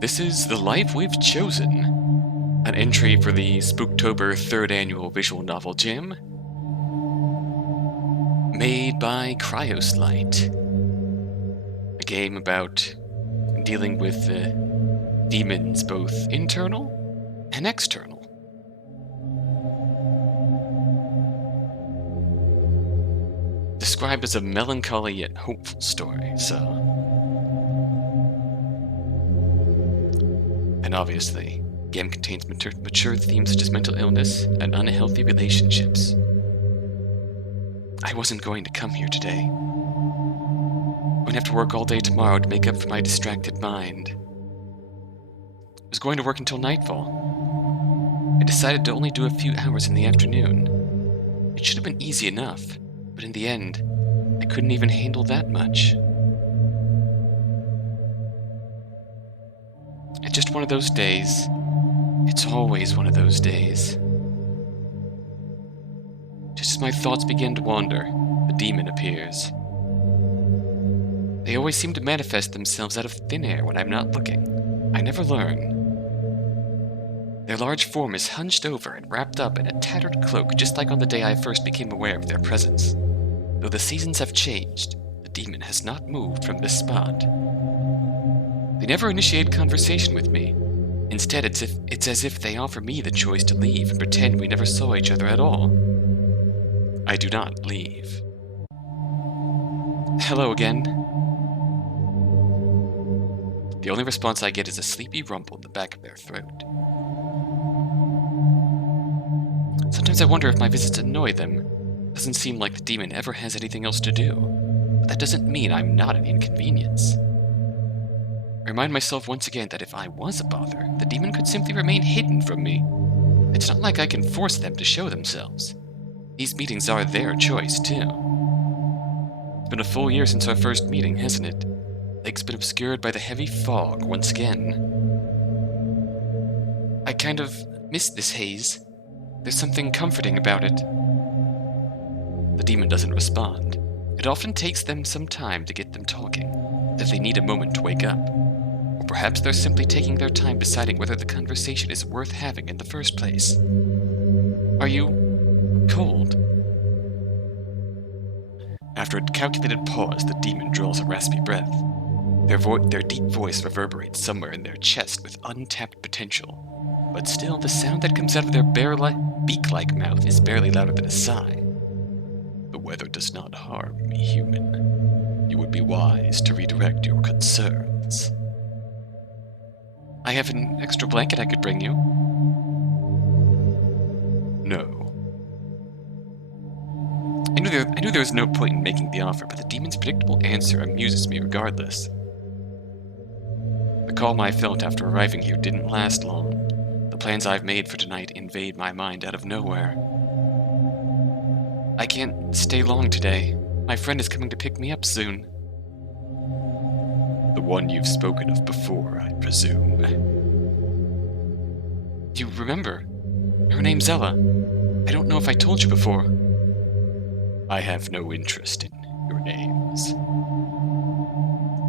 This is The Life We've Chosen, an entry for the Spooktober 3rd Annual Visual Novel Jam, made by Cryoslight. A game about dealing with demons both internal and external. Described as a melancholy yet hopeful story, so... And obviously, the game contains mature themes such as mental illness and unhealthy relationships. I wasn't going to come here today. I'm going to have to work all day tomorrow to make up for my distracted mind. I was going to work until nightfall. I decided to only do a few hours in the afternoon. It should have been easy enough, but in the end, I couldn't even handle that much. It's just one of those days. It's always one of those days. Just as my thoughts begin to wander, the demon appears. They always seem to manifest themselves out of thin air when I'm not looking. I never learn. Their large form is hunched over and wrapped up in a tattered cloak, just like on the day I first became aware of their presence. Though the seasons have changed, the demon has not moved from this spot. They never initiate conversation with me. Instead, it's as if they offer me the choice to leave and pretend we never saw each other at all. I do not leave. Hello again. The only response I get is a sleepy rumble in the back of their throat. Sometimes I wonder if my visits annoy them. Doesn't seem like the demon ever has anything else to do. But that doesn't mean I'm not an inconvenience. I remind myself once again that if I was a bother, the demon could simply remain hidden from me. It's not like I can force them to show themselves. These meetings are their choice, too. It's been a full year since our first meeting, hasn't it? Lake's been obscured by the heavy fog once again. I kind of miss this haze. There's something comforting about it. The demon doesn't respond. It often takes them some time to get them talking, that they need a moment to wake up. Or perhaps they're simply taking their time deciding whether the conversation is worth having in the first place. Are you cold? After a calculated pause, the demon draws a raspy breath. Their deep voice reverberates somewhere in their chest with untapped potential. But still, the sound that comes out of their beak-like mouth is barely louder than a sigh. The weather does not harm me, human. You would be wise to redirect your concerns. I have an extra blanket I could bring you. No. I knew there was no point in making the offer, but the demon's predictable answer amuses me regardless. The calm I felt after arriving here didn't last long. The plans I've made for tonight invade my mind out of nowhere. I can't stay long today. My friend is coming to pick me up soon. The one you've spoken of before, I presume. You remember? Her name's Ella. I don't know if I told you before. I have no interest in your names.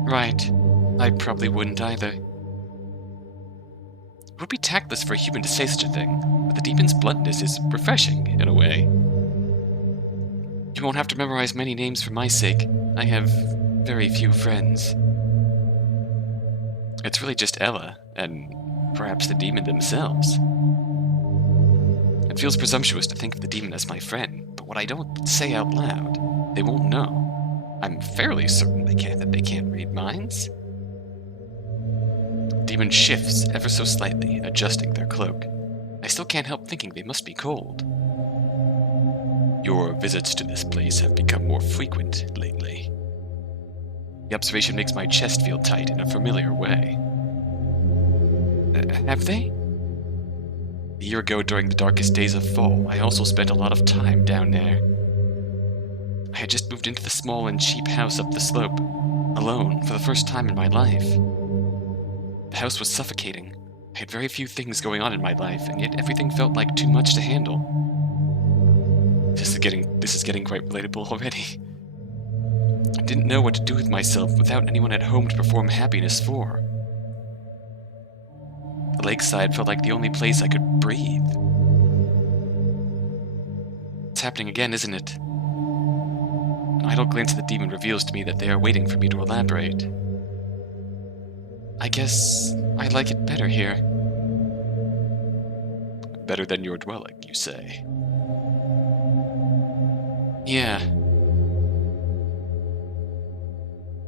Right. I probably wouldn't either. It would be tactless for a human to say such a thing, but the demon's bluntness is refreshing, in a way. You won't have to memorize many names for my sake. I have very few friends. It's really just Ella, and perhaps the demon themselves. It feels presumptuous to think of the demon as my friend, but what I don't say out loud, they won't know. I'm fairly certain that they can't read minds. The demon shifts ever so slightly, adjusting their cloak. I still can't help thinking they must be cold. Your visits to this place have become more frequent lately. The observation makes my chest feel tight in a familiar way. Have they? A year ago, during the darkest days of fall, I also spent a lot of time down there. I had just moved into the small and cheap house up the slope, alone, for the first time in my life. The house was suffocating. I had very few things going on in my life, and yet everything felt like too much to handle. This is getting quite relatable already. I didn't know what to do with myself without anyone at home to perform happiness for. The lakeside felt like the only place I could breathe. It's happening again, isn't it? An idle glance at the demon reveals to me that they are waiting for me to elaborate. I guess I like it better here. Better than your dwelling, you say? Yeah.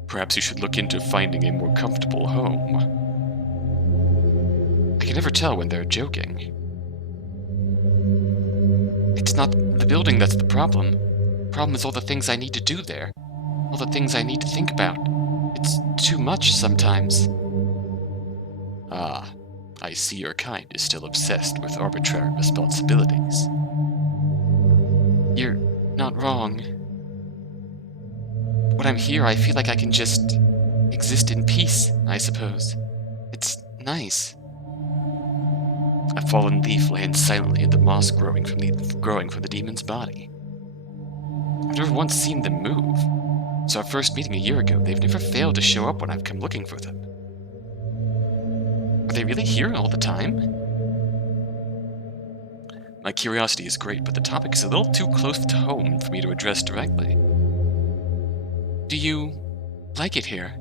Perhaps you should look into finding a more comfortable home. I can never tell when they're joking. It's not the building that's the problem. The problem is all the things I need to do there. All the things I need to think about. It's too much sometimes. Ah, I see your kind is still obsessed with arbitrary responsibilities. You're not wrong. When I'm here, I feel like I can just exist in peace, I suppose. It's nice. A fallen leaf lands silently in the moss growing from the demon's body. I've never once seen them move. Since our first meeting a year ago, they've never failed to show up when I've come looking for them. Are they really here all the time? My curiosity is great, but the topic is a little too close to home for me to address directly. Do you like it here?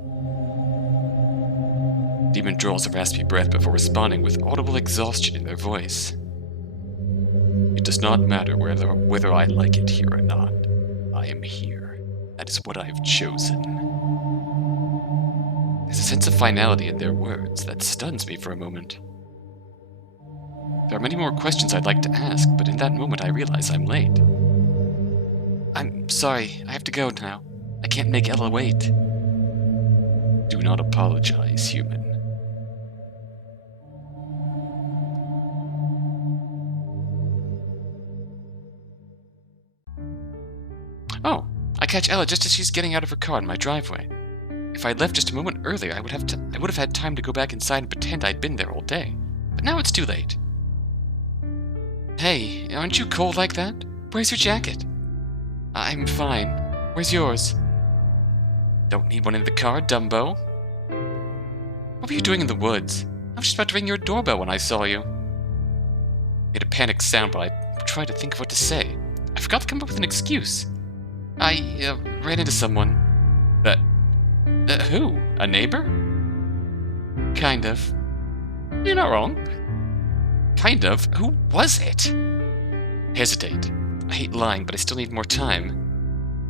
Demon draws a raspy breath before responding with audible exhaustion in their voice. It does not matter whether I like it here or not. I am here. That is what I have chosen. There's a sense of finality in their words that stuns me for a moment. There are many more questions I'd like to ask, but in that moment I realize I'm late. I'm sorry, I have to go now. I can't make Ella wait. Do not apologize, human. Oh, I catch Ella just as she's getting out of her car in my driveway. If I'd left just a moment earlier, I would have had time to go back inside and pretend I'd been there all day. But now it's too late. Hey, aren't you cold like that? Where's your jacket? I'm fine. Where's yours? Don't need one in the car, Dumbo. What were you doing in the woods? I was just about to ring your doorbell when I saw you. Made a panicked sound, but I tried to think of what to say. I forgot to come up with an excuse. I ran into someone. Who? A neighbor? Kind of. You're not wrong. Kind of. Who was it? Hesitate. I hate lying, but I still need more time.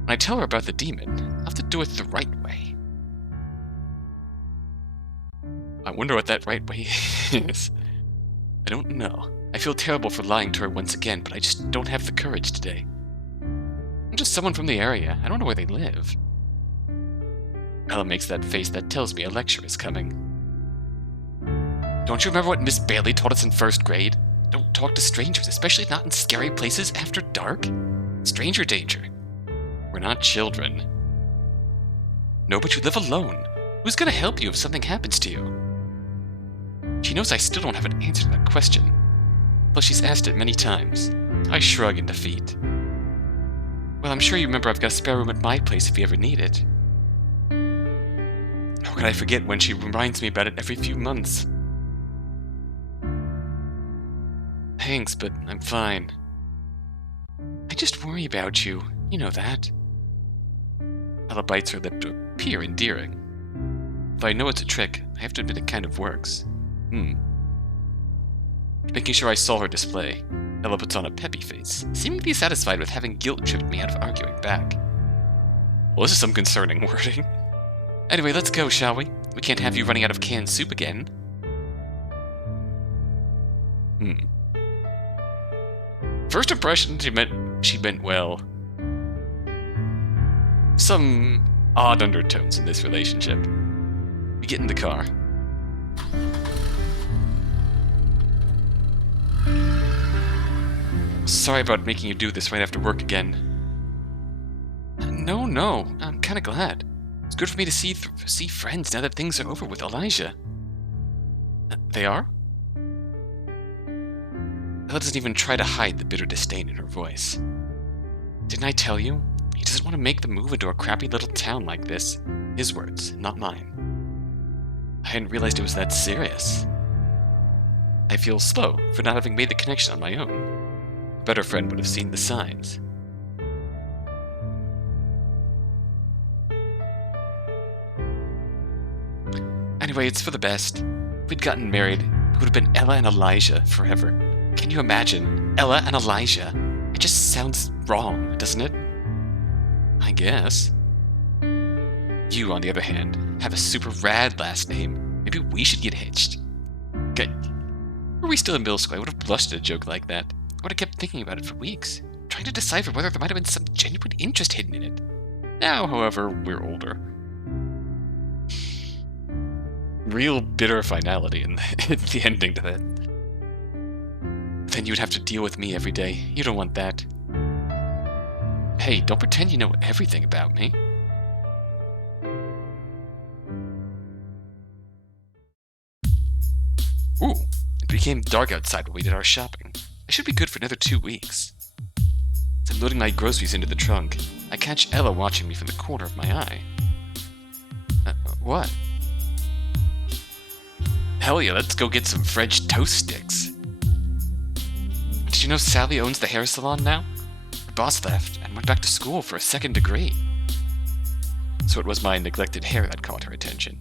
When I tell her about the demon, I'll have to do it the right way. I wonder what that right way is. I don't know. I feel terrible for lying to her once again, but I just don't have the courage today. I'm just someone from the area. I don't know where they live. Ella makes that face that tells me a lecture is coming. Don't you remember what Miss Bailey taught us in first grade? Don't talk to strangers, especially not in scary places after dark. Stranger danger. We're not children. No, but you live alone. Who's gonna help you if something happens to you? She knows I still don't have an answer to that question, though she's asked it many times. I shrug in defeat. Well, I'm sure you remember I've got a spare room at my place if you ever need it. How could I forget when she reminds me about it every few months? Thanks, but I'm fine. I just worry about you. You know that. Ella bites her lip to appear endearing. Though I know it's a trick, I have to admit it kind of works. Making sure I saw her display, Ella puts on a peppy face, seemingly satisfied with having guilt-tripped me out of arguing back. Well, this is some concerning wording. Anyway, let's go, shall we? We can't have you running out of canned soup again. First impression, she meant well. Some odd undertones in this relationship. We get in the car. Sorry about making you do this right after work again. No, I'm kinda glad. It's good for me to see friends now that things are over with Elijah. They are? Ella doesn't even try to hide the bitter disdain in her voice. Didn't I tell you? He doesn't want to make the move into a crappy little town like this. His words, not mine. I hadn't realized it was that serious. I feel slow for not having made the connection on my own. A better friend would have seen the signs. Anyway, it's for the best. If we'd gotten married, it would have been Ella and Elijah forever. Can you imagine? Ella and Elijah? It just sounds wrong, doesn't it? I guess. You, on the other hand, have a super rad last name. Maybe we should get hitched. Okay. Were we still in middle school, I would have blushed at a joke like that. I would have kept thinking about it for weeks, trying to decipher whether there might have been some genuine interest hidden in it. Now, however, we're older. Real bitter finality in the ending to that. Then you'd have to deal with me every day. You don't want that. Hey, don't pretend you know everything about me. Ooh, it became dark outside when we did our shopping. I should be good for another 2 weeks. As I'm loading my groceries into the trunk, I catch Ella watching me from the corner of my eye. What? Hell yeah, let's go get some French toast sticks. Did you know Sally owns the hair salon now? Her boss left and went back to school for a 2nd degree. So it was my neglected hair that caught her attention.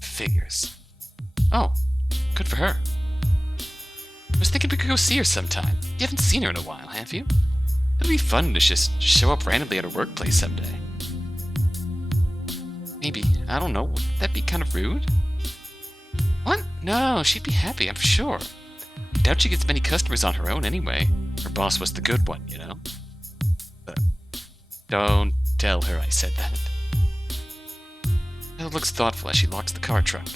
Figures. Oh, good for her. I was thinking we could go see her sometime. You haven't seen her in a while, have you? It'd be fun to just show up randomly at her workplace someday. Maybe. I don't know. Would that be kind of rude? What? No, she'd be happy, I'm sure. I doubt she gets many customers on her own anyway. Her boss was the good one, you know? Don't tell her I said that. Ella looks thoughtful as she locks the car trunk.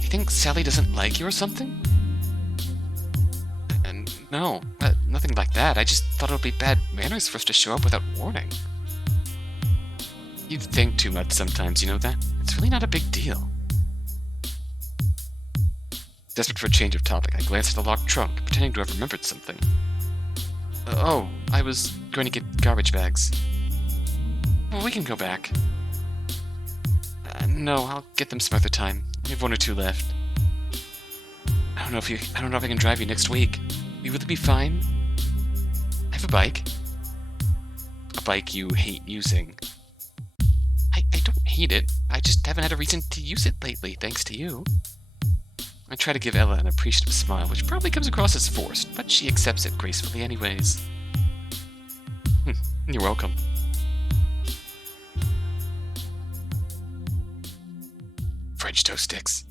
You think Sally doesn't like you or something? No, nothing like that. I just thought it would be bad manners for us to show up without warning. You think too much sometimes, you know that? It's really not a big deal. Desperate for a change of topic, I glanced at the locked trunk, pretending to have remembered something. Oh, I was going to get garbage bags. Well, we can go back. No, I'll get them some other time. We have 1 or 2 left. I don't know if I can drive you next week. Will it be fine? I have a bike. A bike you hate using. I don't hate it. I just haven't had a reason to use it lately, thanks to you. I try to give Ella an appreciative smile, which probably comes across as forced, but she accepts it gracefully anyways. You're welcome. French toast sticks.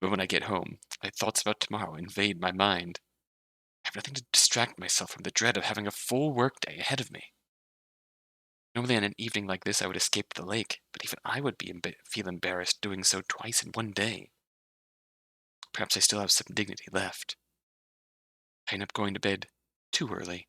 But when I get home, my thoughts about tomorrow invade my mind. I have nothing to distract myself from the dread of having a full workday ahead of me. Normally on an evening like this I would escape to the lake, but even I would feel embarrassed doing so twice in one day. Perhaps I still have some dignity left. I end up going to bed too early.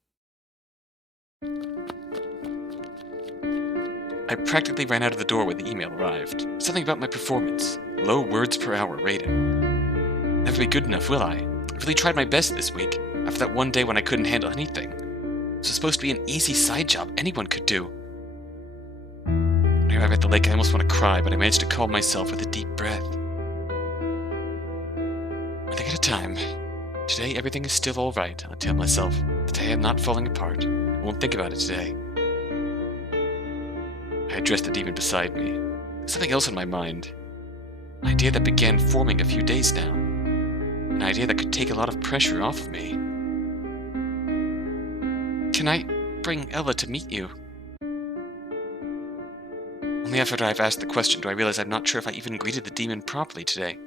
I practically ran out of the door when the email arrived. Something about my performance. Low words per hour rating. Never be good enough, will I? I really tried my best this week, after that one day when I couldn't handle anything. It was supposed to be an easy side job anyone could do. When I arrive at the lake, I almost want to cry, but I managed to calm myself with a deep breath. One thing at a time. Today, everything is still alright, I'll tell myself. Today, I'm not falling apart. I won't think about it today. I addressed the demon beside me. Something else on my mind. An idea that began forming a few days now. An idea that could take a lot of pressure off of me. Can I bring Ella to meet you? Only after I've asked the question do I realize I'm not sure if I even greeted the demon properly today.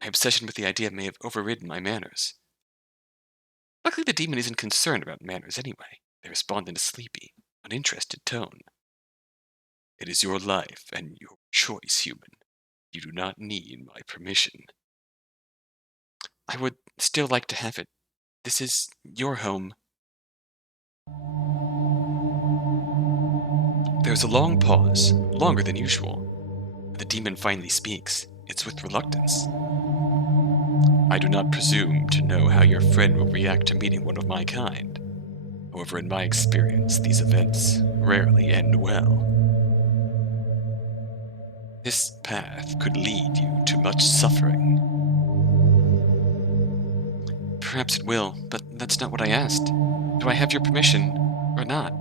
My obsession with the idea may have overridden my manners. Luckily the demon isn't concerned about manners anyway. They respond in a sleepy, uninterested tone. It is your life and your choice, human. You do not need my permission. I would still like to have it. This is your home. There's a long pause, longer than usual. The demon finally speaks. It's with reluctance. I do not presume to know how your friend will react to meeting one of my kind. However, in my experience, these events rarely end well. This path could lead you to much suffering. Perhaps it will, but that's not what I asked. Do I have your permission, or not?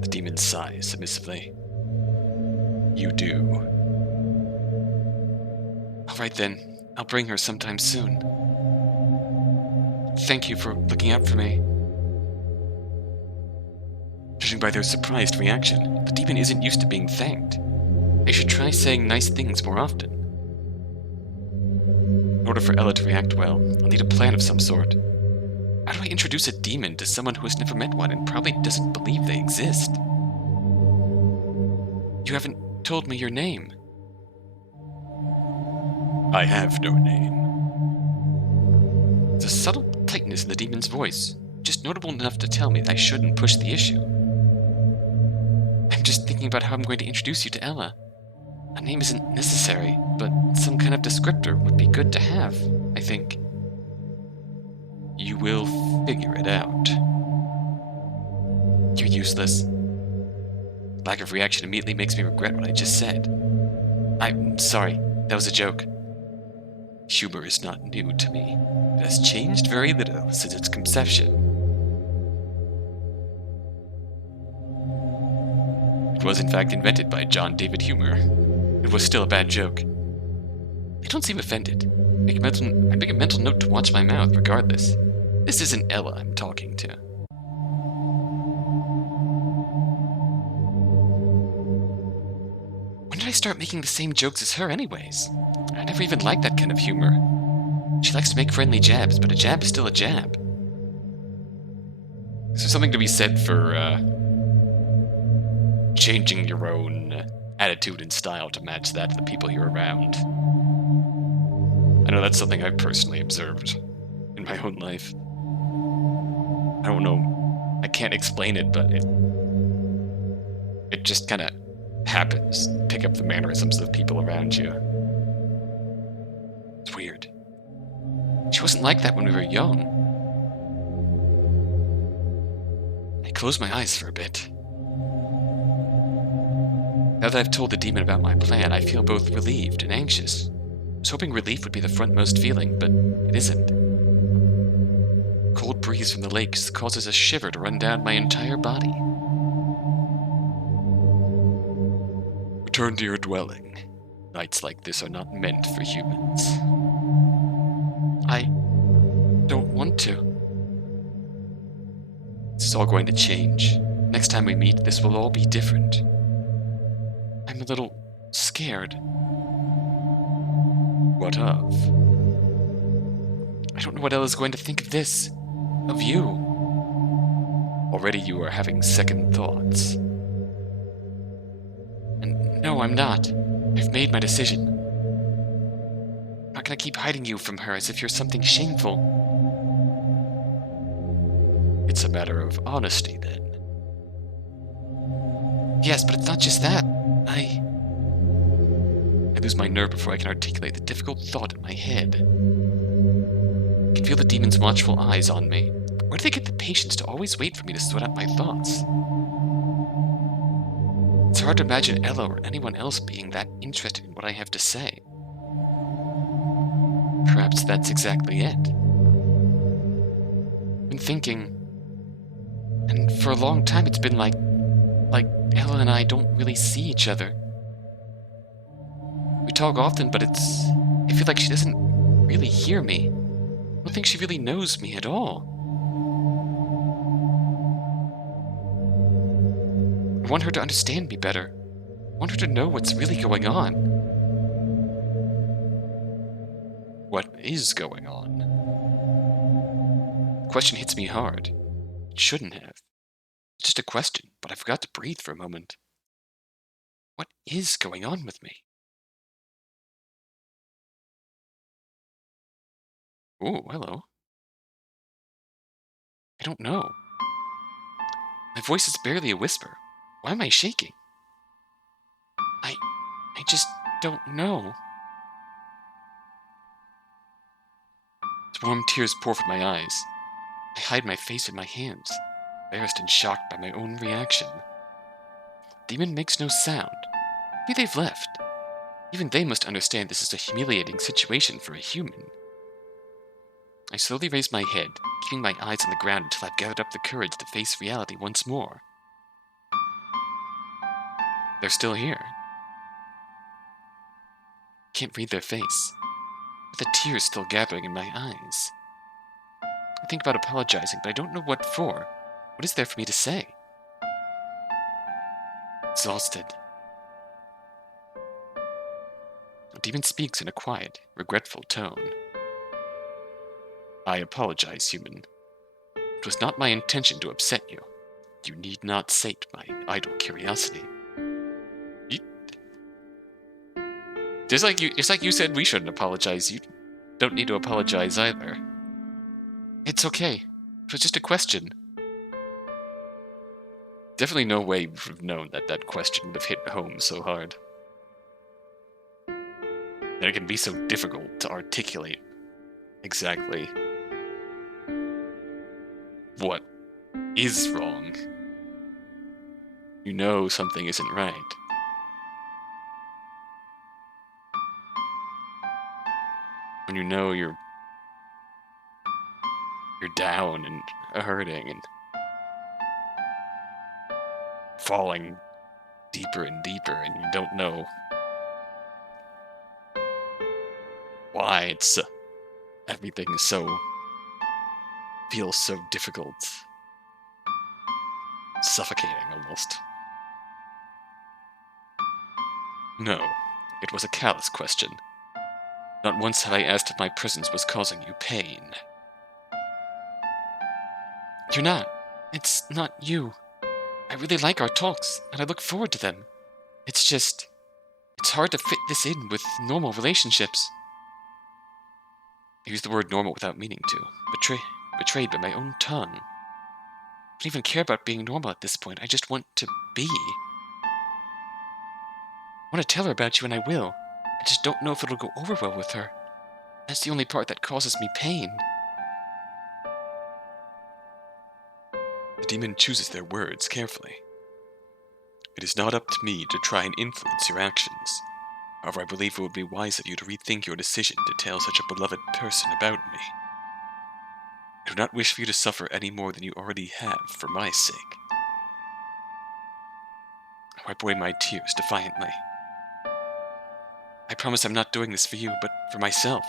The demon sighs submissively. You do. All right then, I'll bring her sometime soon. Thank you for looking out for me. Judging by their surprised reaction, the demon isn't used to being thanked. They should try saying nice things more often. In order for Ella to react well, I'll need a plan of some sort. How do I introduce a demon to someone who has never met one and probably doesn't believe they exist? You haven't told me your name. I have no name. There's a subtle tightness in the demon's voice, just notable enough to tell me that I shouldn't push the issue. I'm just thinking about how I'm going to introduce you to Ella. A name isn't necessary, but some kind of descriptor would be good to have, I think. You will figure it out. You're useless. Lack of reaction immediately makes me regret what I just said. I'm sorry, that was a joke. Humor is not new to me. It has changed very little since its conception. It was in fact invented by John David Humor. It was still a bad joke. I don't seem offended. I make a mental note to watch my mouth regardless. This isn't Ella I'm talking to. When did I start making the same jokes as her anyways? I never even liked that kind of humor. She likes to make friendly jabs, but a jab is still a jab. Is there something to be said for, changing your own attitude and style to match that of the people you're around? I know that's something I've personally observed in my own life. I don't know. I can't explain it, but it just kind of happens. Pick up the mannerisms of people around you. It's weird. She wasn't like that when we were young. I closed my eyes for a bit. Now that I've told the demon about my plan, I feel both relieved and anxious. I was hoping relief would be the frontmost feeling, but it isn't. A cold breeze from the lakes causes a shiver to run down my entire body. Return to your dwelling. Nights like this are not meant for humans. I don't want to. This is all going to change. Next time we meet, this will all be different. I'm a little scared. What of? I don't know what Ella's going to think of this. Of you. Already you are having second thoughts. And no, I'm not. I've made my decision. I'm not gonna keep hiding you from her as if you're something shameful. It's a matter of honesty, then. Yes, but it's not just that. I lose my nerve before I can articulate the difficult thought in my head. I can feel the demon's watchful eyes on me. Where do they get the patience to always wait for me to sort out my thoughts? It's hard to imagine Ella or anyone else being that interested in what I have to say. Perhaps that's exactly it. I've been thinking, and for a long time it's been like Ella and I don't really see each other. We talk often, but I feel like she doesn't really hear me. I don't think she really knows me at all. I want her to understand me better. I want her to know what's really going on. What is going on? The question hits me hard. It shouldn't have. It's just a question, but I forgot to breathe for a moment. What is going on with me? Oh, hello. I don't know. My voice is barely a whisper. Why am I shaking? I just don't know. Warm tears pour from my eyes. I hide my face in my hands, embarrassed and shocked by my own reaction. Demon makes no sound. Maybe they've left. Even they must understand this is a humiliating situation for a human. I slowly raised my head, keeping my eyes on the ground until I've gathered up the courage to face reality once more. They're still here. Can't read their face, with the tears still gathering in my eyes. I think about apologizing, but I don't know what for. What is there for me to say? Exhausted. The demon speaks in a quiet, regretful tone. I apologize, human. It was not my intention to upset you. You need not sate my idle curiosity. It's like you said we shouldn't apologize. You don't need to apologize either. It's okay. It was just a question. Definitely no way you would have known that that question would have hit home so hard. And it can be so difficult to articulate exactly what is wrong. You know something isn't right. When you know you're down and hurting and falling deeper and deeper, and you don't know why it's everything is feels so difficult, suffocating almost. No, it was a callous question. Not once have I asked if my presence was causing you pain. You're not. It's not you. I really like our talks, and I look forward to them. It's just, it's hard to fit this in with normal relationships. I used the word normal without meaning to. Betrayed by my own tongue. I don't even care about being normal at this point. I just want to be. I want to tell her about you, and I will. I just don't know if it'll go over well with her. That's the only part that causes me pain. The demon chooses their words carefully. It is not up to me to try and influence your actions. However, I believe it would be wise of you to rethink your decision to tell such a beloved person about me. I do not wish for you to suffer any more than you already have for my sake. I wipe away my tears defiantly. I promise I'm not doing this for you, but for myself.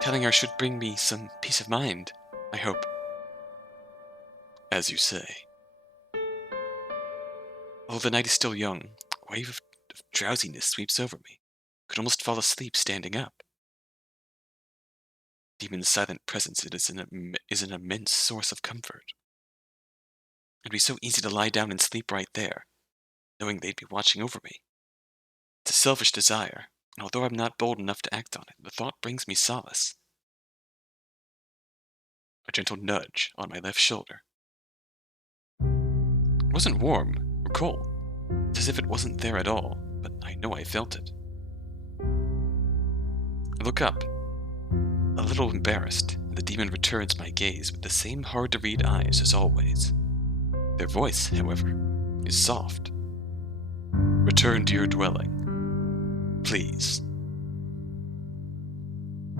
Telling her should bring me some peace of mind, I hope. As you say. Although the night is still young, a wave of drowsiness sweeps over me. I could almost fall asleep standing up. Demon's silent presence is an immense source of comfort. It'd be so easy to lie down and sleep right there, knowing they'd be watching over me. It's a selfish desire, and although I'm not bold enough to act on it, the thought brings me solace. A gentle nudge on my left shoulder. It wasn't warm or cold. It's as if it wasn't there at all, but I know I felt it. I look up, a little embarrassed, and the demon returns my gaze with the same hard-to-read eyes as always. Their voice, however, is soft. Return to your dwelling. Please.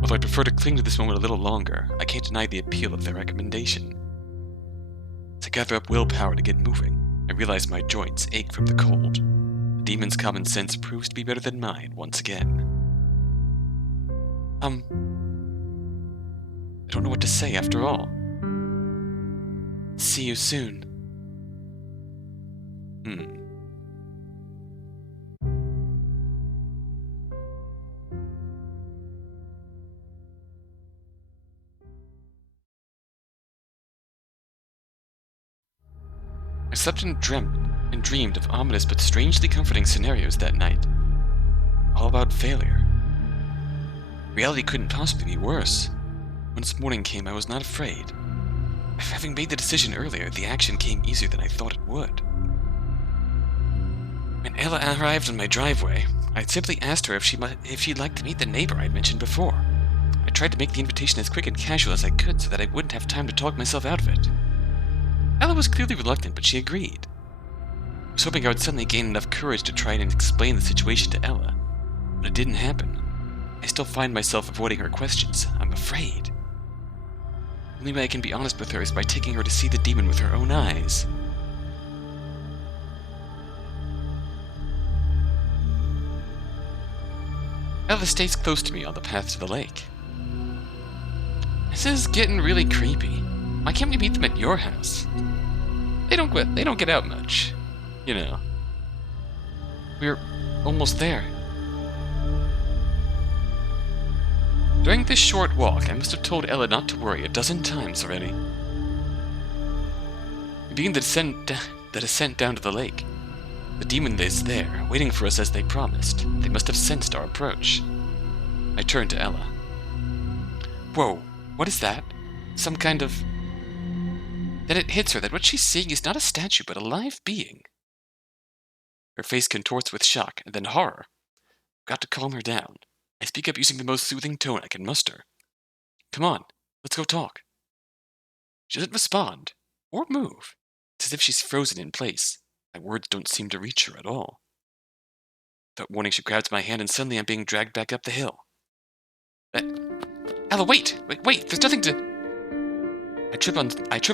Although I prefer to cling to this moment a little longer, I can't deny the appeal of their recommendation. As I gather up willpower to get moving, I realize my joints ache from the cold. The demon's common sense proves to be better than mine once again. I don't know what to say after all. See you soon. I slept and dreamed of ominous but strangely comforting scenarios that night. All about failure. Reality couldn't possibly be worse. Once morning came, I was not afraid. Having made the decision earlier, the action came easier than I thought it would. When Ella arrived on my driveway, I simply asked her if she'd like to meet the neighbor I'd mentioned before. I tried to make the invitation as quick and casual as I could so that I wouldn't have time to talk myself out of it. Ella was clearly reluctant, but she agreed. I was hoping I would suddenly gain enough courage to try and explain the situation to Ella, but it didn't happen. I still find myself avoiding her questions. I'm afraid. The only way I can be honest with her is by taking her to see the demon with her own eyes. Ella stays close to me on the path to the lake. This is getting really creepy. Why can't we meet them at your house? They don't get out much. You know. We're almost there. During this short walk, I must have told Ella not to worry a dozen times already. We begin the descent down to the lake. The demon is there, waiting for us as they promised. They must have sensed our approach. I turn to Ella. Whoa, what is that? Some kind of... Then it hits her that what she's seeing is not a statue, but a live being. Her face contorts with shock, and then horror. I've got to calm her down. I speak up using the most soothing tone I can muster. Come on, let's go talk. She doesn't respond, or move. It's as if she's frozen in place. My words don't seem to reach her at all. Without warning, she grabs my hand, and suddenly I'm being dragged back up the hill. Ella, wait! There's nothing to... I trip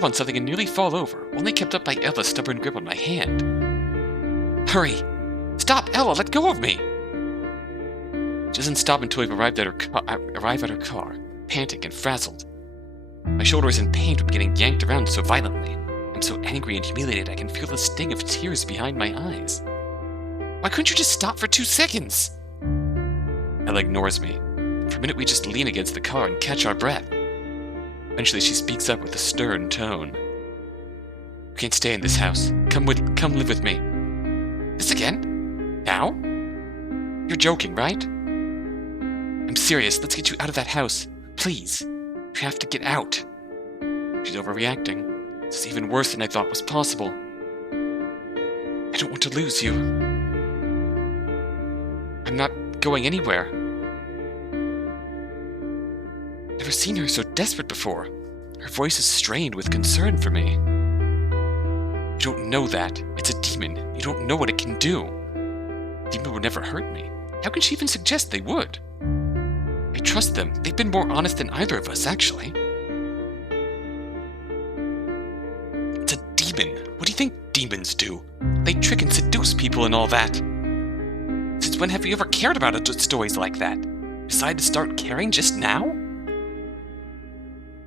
on something and nearly fall over, only kept up by Ella's stubborn grip on my hand. Hurry! Stop, Ella! Let go of me! She doesn't stop until we've arrived at her car, panting and frazzled. My shoulder is in pain from getting yanked around so violently. I'm so angry and humiliated I can feel the sting of tears behind my eyes. Why couldn't you just stop for 2 seconds? Ella ignores me. For a minute we just lean against the car and catch our breath. Eventually she speaks up with a stern tone. You can't stay in this house. Come live with me. This again? Now? You're joking, right? I'm serious. Let's get you out of that house. Please. You have to get out. She's overreacting. This is even worse than I thought was possible. I don't want to lose you. I'm not going anywhere. Never seen her so desperate before. Her voice is strained with concern for me. You don't know that. It's a demon. You don't know what it can do. A demon would never hurt me. How can she even suggest they would? I trust them. They've been more honest than either of us, actually. It's a demon. What do you think demons do? They trick and seduce people and all that. Since when have you ever cared about stories like that? Decided to start caring just now?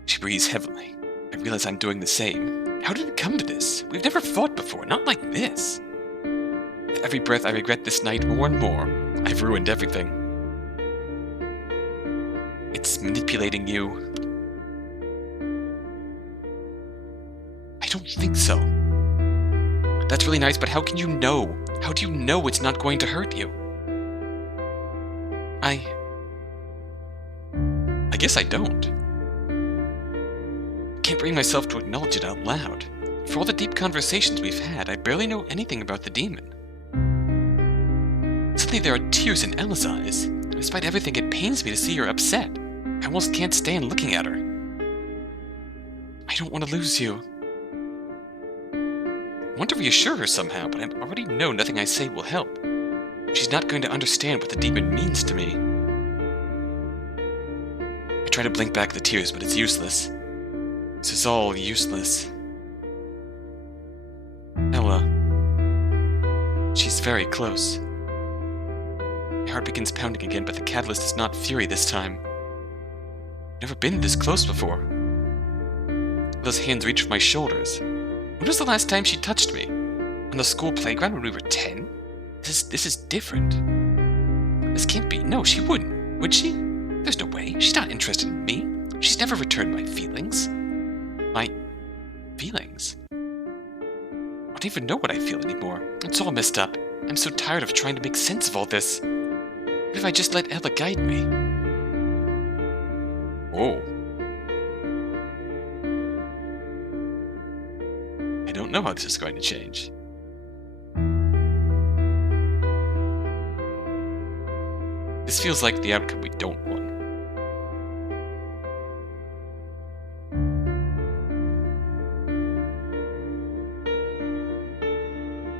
She breathes heavily. I realize I'm doing the same. How did it come to this? We've never fought before, not like this. With every breath I regret this night more and more. I've ruined everything. It's manipulating you. I don't think so. That's really nice, but how can you know? How do you know it's not going to hurt you? I guess I don't. I can't bring myself to acknowledge it out loud. For all the deep conversations we've had, I barely know anything about the demon. Suddenly there are tears in Ella's eyes. Despite everything, it pains me to see her upset. I almost can't stand looking at her. I don't want to lose you. I want to reassure her somehow, but I already know nothing I say will help. She's not going to understand what the demon means to me. I try to blink back the tears, but it's useless. This is all useless. Ella. She's very close. My heart begins pounding again, but the catalyst is not fury this time. I've never been this close before. Ella's hands reach for my shoulders. When was the last time she touched me? On the school playground when we were 10? This is different. This can't be. No, she wouldn't. Would she? There's no way. She's not interested in me. She's never returned my feelings. My feelings? I don't even know what I feel anymore. It's all messed up. I'm so tired of trying to make sense of all this. What if I just let Ella guide me? Oh. I don't know how this is going to change. This feels like the outcome we don't want.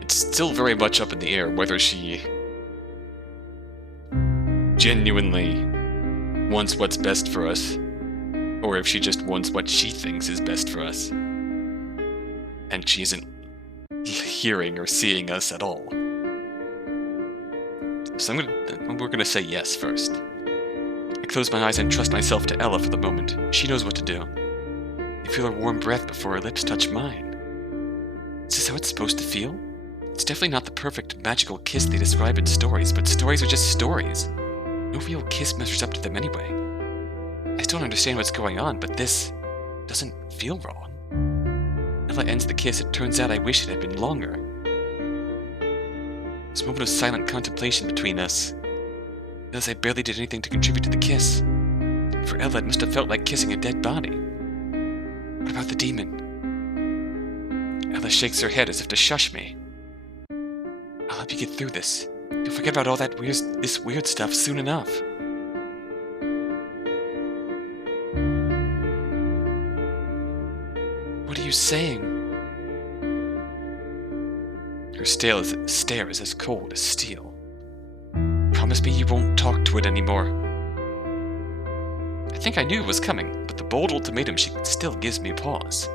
It's still very much up in the air whether she genuinely wants what's best for us, Or if she just wants what she thinks is best for us. And she isn't hearing or seeing us at all. So we're gonna say yes first. I close my eyes and trust myself to Ella for the moment. She knows what to do. I feel her warm breath before her lips touch mine. Is this how it's supposed to feel? It's definitely not the perfect magical kiss they describe in stories, but stories are just stories. No real kiss measures up to them anyway. I still don't understand what's going on, but this doesn't feel wrong. Ella ends the kiss. It turns out I wish it had been longer. This moment of silent contemplation between us. As I barely did anything to contribute to the kiss. For Ella, it must have felt like kissing a dead body. What about the demon? Ella shakes her head as if to shush me. I'll help you get through this. You'll forget about all that weird stuff soon enough. What are you saying? Her stare is as cold as steel. Promise me you won't talk to it anymore. I think I knew it was coming, but the bold ultimatum she still gives me pause.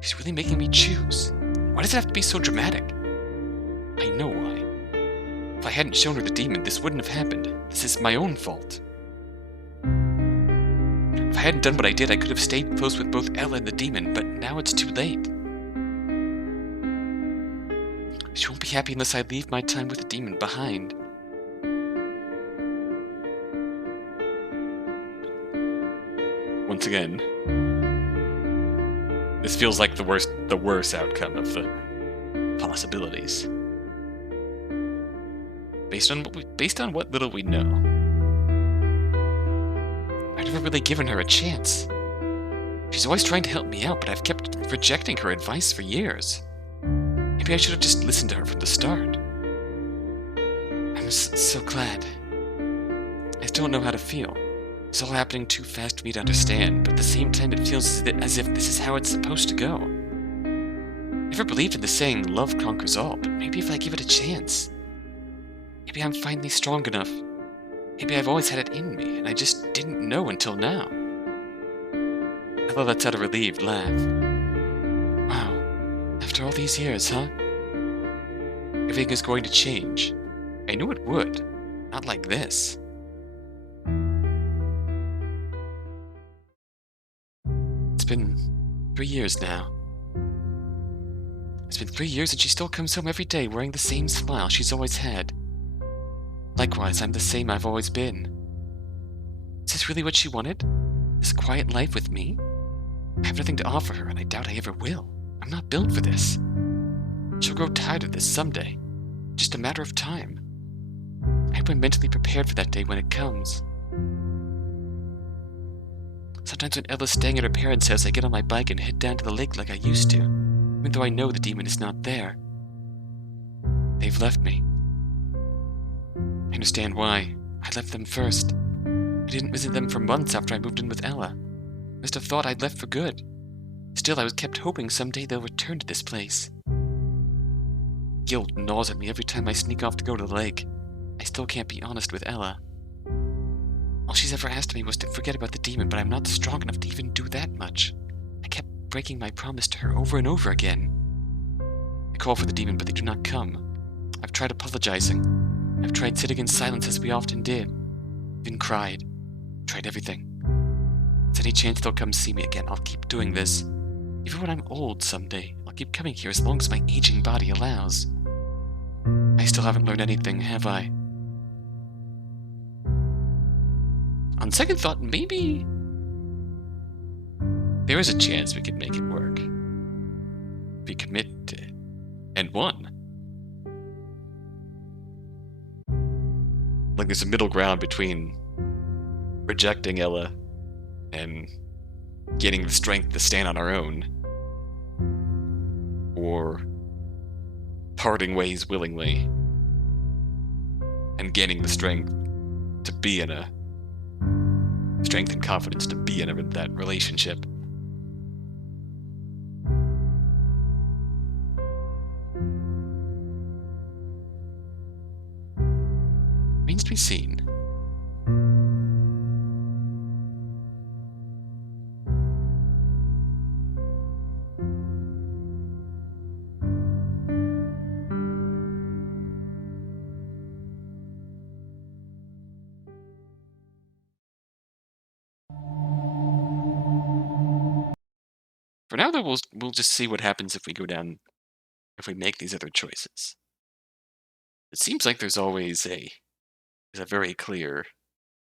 She's really making me choose. Why does it have to be so dramatic? I know why. If I hadn't shown her the demon, this wouldn't have happened. This is my own fault. If I hadn't done what I did, I could have stayed close with both Ella and the demon, but now it's too late. She won't be happy unless I leave my time with the demon behind. Once again, this feels like the worst outcome of the possibilities. Based on what little we know. I've never really given her a chance. She's always trying to help me out, but I've kept rejecting her advice for years. Maybe I should have just listened to her from the start. I'm so glad. I still don't know how to feel. It's all happening too fast for me to understand, but at the same time it feels as if this is how it's supposed to go. I never believed in the saying, love conquers all, but maybe if I give it a chance. Maybe I'm finally strong enough. Maybe I've always had it in me, and I just didn't know until now. Ella lets out a relieved laugh. Wow, after all these years, huh? Everything is going to change. I knew it would. Not like this. It's been 3 years now. It's been 3 years and she still comes home every day wearing the same smile she's always had. Likewise, I'm the same I've always been. Is this really what she wanted? This quiet life with me? I have nothing to offer her, and I doubt I ever will. I'm not built for this. She'll grow tired of this someday. Just a matter of time. I hope I'm mentally prepared for that day when it comes. Sometimes when Ella's staying at her parents' house, I get on my bike and head down to the lake like I used to, even though I know the demon is not there. They've left me. I understand why. I left them first. I didn't visit them for months after I moved in with Ella. I must have thought I'd left for good. Still, I was kept hoping someday they'll return to this place. Guilt gnaws at me every time I sneak off to go to the lake. I still can't be honest with Ella. All she's ever asked me was to forget about the demon, but I'm not strong enough to even do that much. I kept breaking my promise to her over and over again. I call for the demon, but they do not come. I've tried apologizing. I've tried sitting in silence as we often did. Even cried. Tried everything. If there's any chance they'll come see me again, I'll keep doing this. Even when I'm old someday, I'll keep coming here as long as my aging body allows. I still haven't learned anything, have I? On second thought, maybe there is a chance we could make it work. If we commit to it. And one. Like there's a middle ground between rejecting Ella and getting the strength to stand on our own, or parting ways willingly and gaining the strength to be in a strength and confidence to be in that relationship. Remains to be seen. For now, though, we'll just see what happens if we make these other choices. It seems like there's a very clear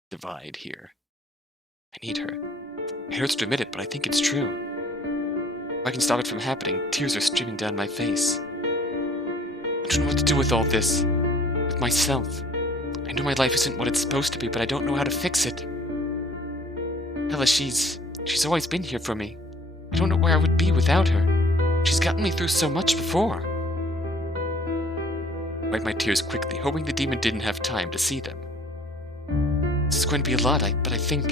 divide here. I need her. It hurts to admit it, but I think it's true. If I can stop it from happening, tears are streaming down my face. I don't know what to do with all this. With myself. I know my life isn't what it's supposed to be, but I don't know how to fix it. Ella, she's always been here for me. I don't know where I would be without her. She's gotten me through so much before. I wiped my tears quickly, hoping the demon didn't have time to see them. This is going to be a lot, but I think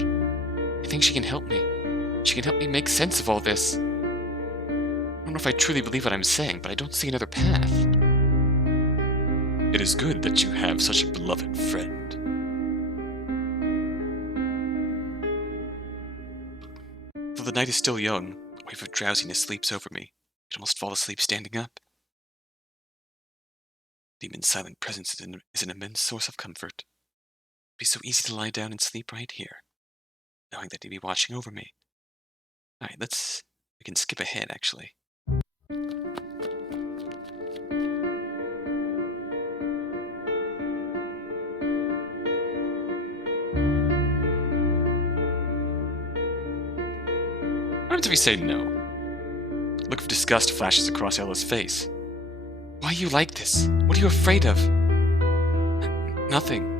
she can help me. She can help me make sense of all this. I don't know if I truly believe what I'm saying, but I don't see another path. It is good that you have such a beloved friend. Though the night is still young, a wave of drowsiness sleeps over me. I can almost fall asleep standing up. Demon's silent presence is an immense source of comfort. It'd be so easy to lie down and sleep right here, knowing that he'd be watching over me. Alright, we can skip ahead, actually. What if we say no? A look of disgust flashes across Ella's face. Why are you like this? What are you afraid of? Nothing.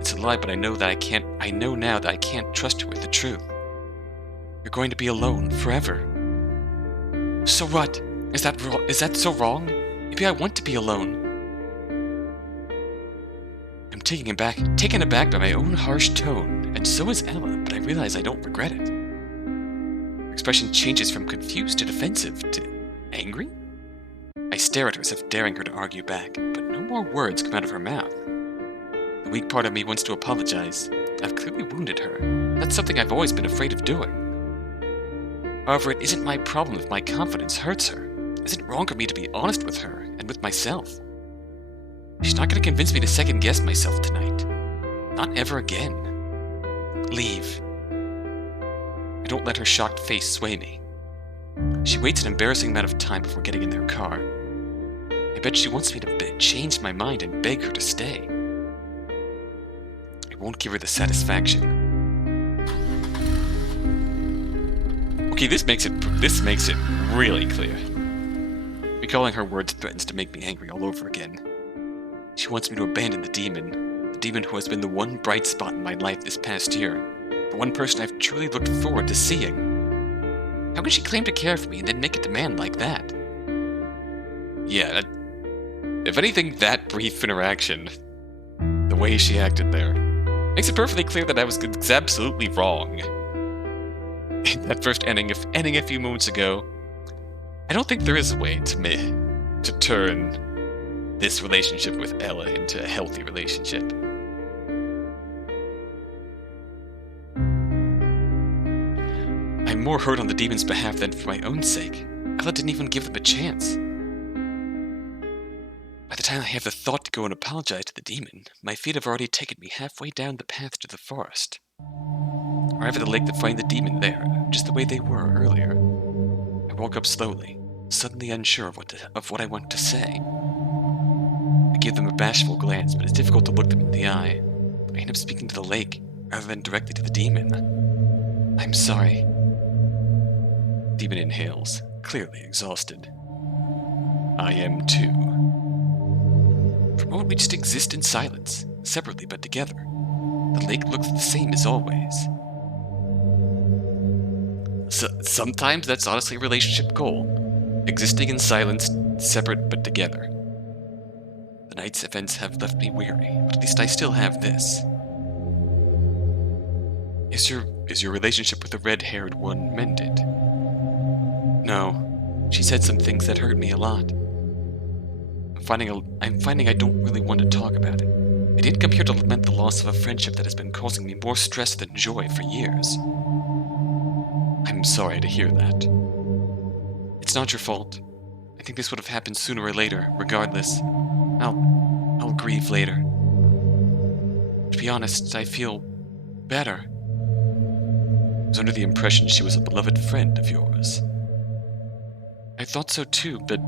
It's a lie, but I know now that I can't trust you with the truth. You're going to be alone forever. So what? Is that so wrong? Maybe I want to be alone. I'm taken aback by my own harsh tone, and so is Ella, but I realize I don't regret it. Her expression changes from confused to defensive to angry? I stare at her as if daring her to argue back, but no more words come out of her mouth. The weak part of me wants to apologize. I've clearly wounded her. That's something I've always been afraid of doing. However, it isn't my problem if my confidence hurts her. It isn't wrong for me to be honest with her and with myself. She's not going to convince me to second-guess myself tonight. Not ever again. Leave. I don't let her shocked face sway me. She waits an embarrassing amount of time before getting in their car. I bet she wants me to change my mind and beg her to stay. I won't give her the satisfaction. Okay, this makes it really clear. Recalling her words threatens to make me angry all over again. She wants me to abandon the demon who has been the one bright spot in my life this past year, the one person I've truly looked forward to seeing. How can she claim to care for me and then make a demand like that? Yeah, if anything, that brief interaction, the way she acted there, makes it perfectly clear that I was absolutely wrong. That first ending a few moments ago, I don't think there is a way to turn this relationship with Ella into a healthy relationship. I'm more hurt on the demon's behalf than for my own sake. Ella didn't even give them a chance. By the time I have the thought to go and apologize to the demon, my feet have already taken me halfway down the path to the forest. I arrive at the lake to find the demon there, just the way they were earlier. I walk up slowly, suddenly unsure of what I want to say. I give them a bashful glance, but it's difficult to look them in the eye. I end up speaking to the lake, rather than directly to the demon. I'm sorry. The demon inhales, clearly exhausted. I am too. For a moment we just exist in silence, separately but together. The lake looks the same as always. Sometimes that's honestly a relationship goal. Existing in silence, separate but together. The night's events have left me weary, but at least I still have this. Is your relationship with the red-haired one mended? No. She said some things that hurt me a lot. I'm finding I don't really want to talk about it. I didn't come here to lament the loss of a friendship that has been causing me more stress than joy for years. I'm sorry to hear that. It's not your fault. I think this would have happened sooner or later, regardless. I'll grieve later. To be honest, I feel better. I was under the impression she was a beloved friend of yours. I thought so too, but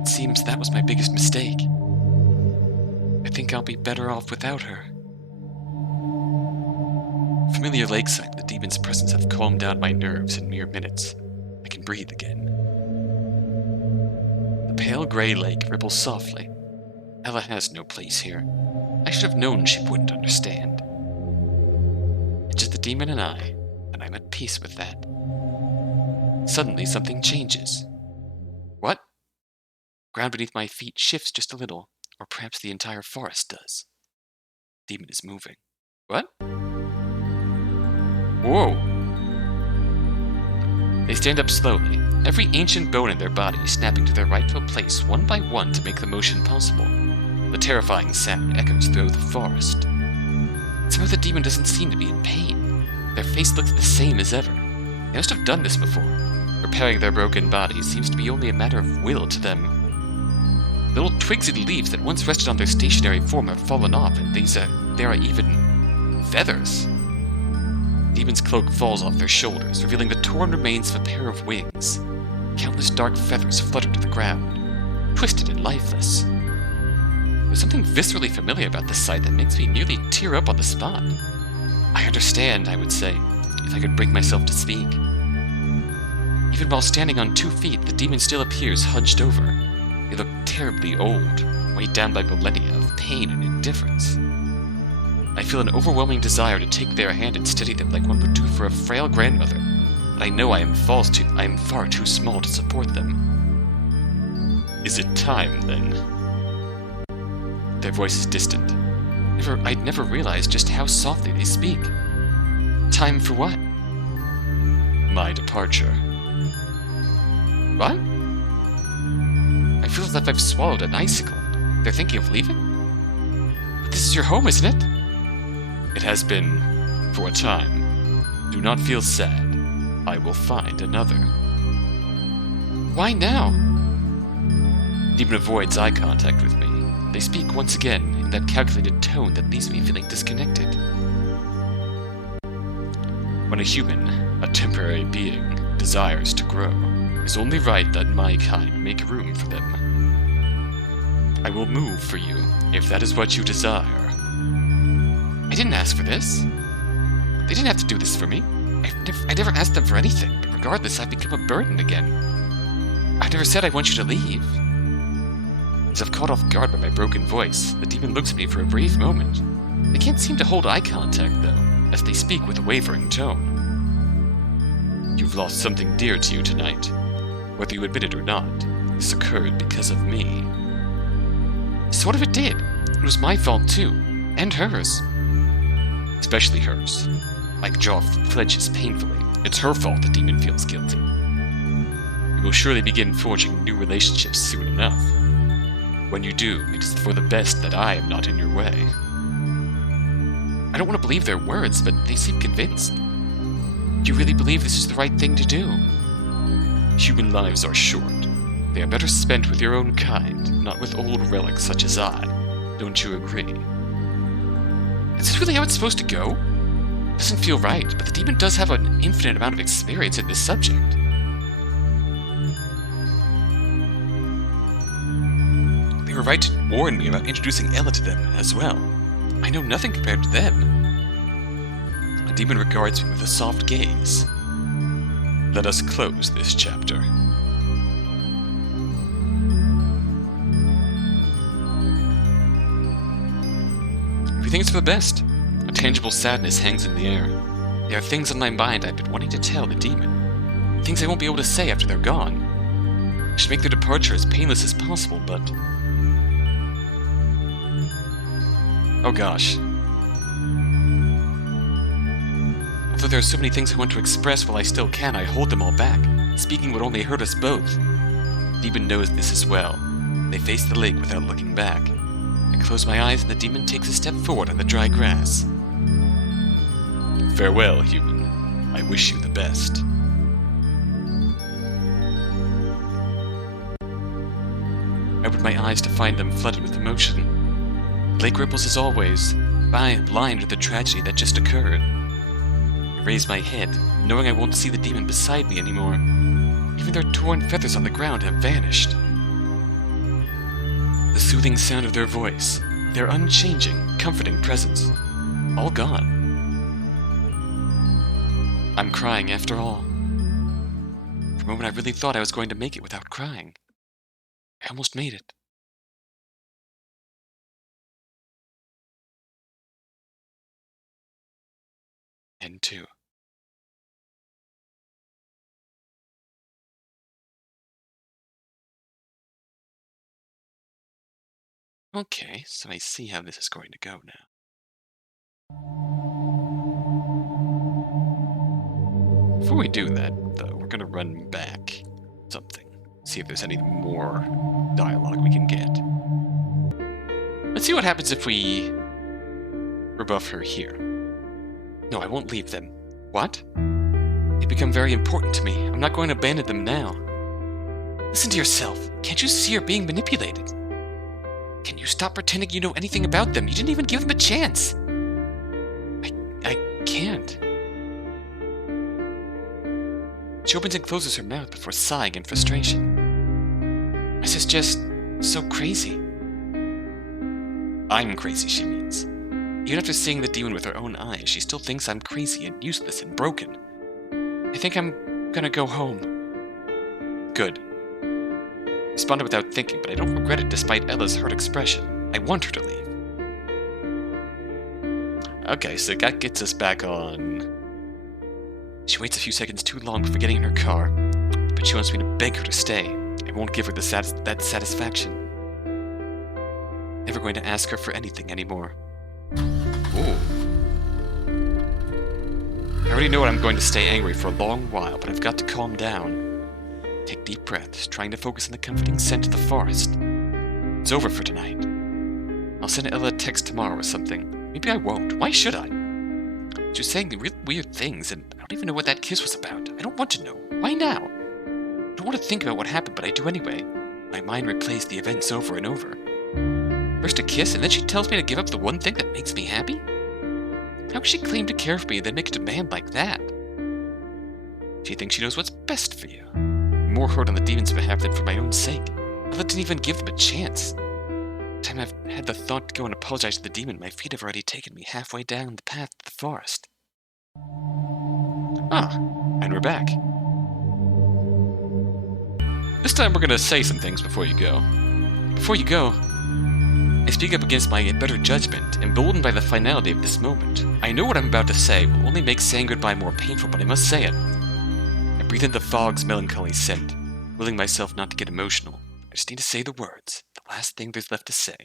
it seems that was my biggest mistake. I think I'll be better off without her. Familiar lakeside, the demon's presence have calmed down my nerves in mere minutes. I can breathe again. The pale gray lake ripples softly. Ella has no place here. I should have known she wouldn't understand. It's just the demon and I'm at peace with that. Suddenly, something changes. What? Ground beneath my feet shifts just a little, or perhaps the entire forest does. Demon is moving. What? Whoa! They stand up slowly, every ancient bone in their body snapping to their rightful place one by one to make the motion possible. The terrifying sound echoes through the forest. Somehow the demon doesn't seem to be in pain. Their face looks the same as ever. They must have done this before. Repairing their broken bodies seems to be only a matter of will to them. The little twigs and leaves that once rested on their stationary form have fallen off, and there are even feathers. Demon's cloak falls off their shoulders, revealing the torn remains of a pair of wings. Countless dark feathers flutter to the ground, twisted and lifeless. There's something viscerally familiar about this sight that makes me nearly tear up on the spot. I understand, I would say, if I could bring myself to speak. Even while standing on 2 feet, the demon still appears hunched over. They look terribly old, weighed down by millennia of pain and indifference. I feel an overwhelming desire to take their hand and steady them like one would do for a frail grandmother, but I know I am far too small to support them. Is it time, then? Their voice is distant. I'd never realized just how softly they speak. Time for what? My departure. What? I feel as if I've swallowed an icicle. They're thinking of leaving? But this is your home, isn't it? It has been, for a time. Do not feel sad. I will find another. Why now? Demon avoids eye contact with me. They speak once again in that calculated tone that leaves me feeling disconnected. When a human, a temporary being, desires to grow, it's only right that my kind make room for them. I will move for you, if that is what you desire. I didn't ask for this. They didn't have to do this for me. I never asked them for anything, but regardless, I've become a burden again. I never said I want you to leave. As if caught off guard by my broken voice, the demon looks at me for a brief moment. They can't seem to hold eye contact, though, as they speak with a wavering tone. You've lost something dear to you tonight. Whether you admit it or not, this occurred because of me. Sort of it did. It was my fault, too. And hers. Especially hers. My jaw clenches painfully. It's her fault the demon feels guilty. We will surely begin forging new relationships soon enough. When you do, it is for the best that I am not in your way. I don't want to believe their words, but they seem convinced. Do you really believe this is the right thing to do? Human lives are short. They are better spent with your own kind, not with old relics such as I. Don't you agree? Is this really how it's supposed to go? It doesn't feel right, but the demon does have an infinite amount of experience in this subject. They were right to warn me about introducing Ella to them as well. I know nothing compared to them. The demon regards me with a soft gaze. Let us close this chapter. Everything's for the best. A tangible sadness hangs in the air. There are things on my mind I've been wanting to tell the demon. Things I won't be able to say after they're gone. I should make their departure as painless as possible, but... oh gosh. Although there are so many things I want to express while I still can, I hold them all back. Speaking would only hurt us both. The demon knows this as well. They face the lake without looking back. I close my eyes and the demon takes a step forward on the dry grass. Farewell, human. I wish you the best. I open my eyes to find them flooded with emotion. The lake ripples as always, blind with the tragedy that just occurred. I raise my head, knowing I won't see the demon beside me anymore. Even their torn feathers on the ground have vanished. The soothing sound of their voice, their unchanging, comforting presence, all gone. I'm crying after all. For a moment I really thought I was going to make it without crying. I almost made it. And two. Okay, so I see how this is going to go now. Before we do that, though, we're gonna run back something. See if there's any more dialogue we can get. Let's see what happens if we rebuff her here. No, I won't leave them. What? They become very important to me. I'm not going to abandon them now. Listen to yourself. Can't you see you're being manipulated? Can you stop pretending you know anything about them? You didn't even give them a chance. I can't. She opens and closes her mouth before sighing in frustration. This is just so crazy. I'm crazy, she means. Even after seeing the demon with her own eyes, she still thinks I'm crazy and useless and broken. I think I'm gonna go home. Good. I responded without thinking, but I don't regret it despite Ella's hurt expression. I want her to leave. Okay, so that gets us back on. She waits a few seconds too long before getting in her car, but she wants me to beg her to stay. I won't give her that satisfaction. Never going to ask her for anything anymore. Ooh. I already know I'm going to stay angry for a long while, but I've got to calm down. Take deep breaths, trying to focus on the comforting scent of the forest. It's over for tonight. I'll send Ella a text tomorrow or something. Maybe I won't. Why should I? She was saying the real weird things, and I don't even know what that kiss was about. I don't want to know. Why now? I don't want to think about what happened, but I do anyway. My mind replays the events over and over. First a kiss, and then she tells me to give up the one thing that makes me happy? How can she claim to care for me and then make a demand like that? She thinks she knows what's best for you. I'm more hurt on the demon's behalf than for my own sake. Ella didn't even give them a chance. The time I've had the thought to go and apologize to the demon, my feet have already taken me halfway down the path to the forest. Ah, and we're back. This time we're gonna say some things before you go. Before you go, I speak up against my better judgment, emboldened by the finality of this moment. I know what I'm about to say will only make saying goodbye more painful, but I must say it. I breathe in the fog's melancholy scent, willing myself not to get emotional. I just need to say the words, the last thing there's left to say.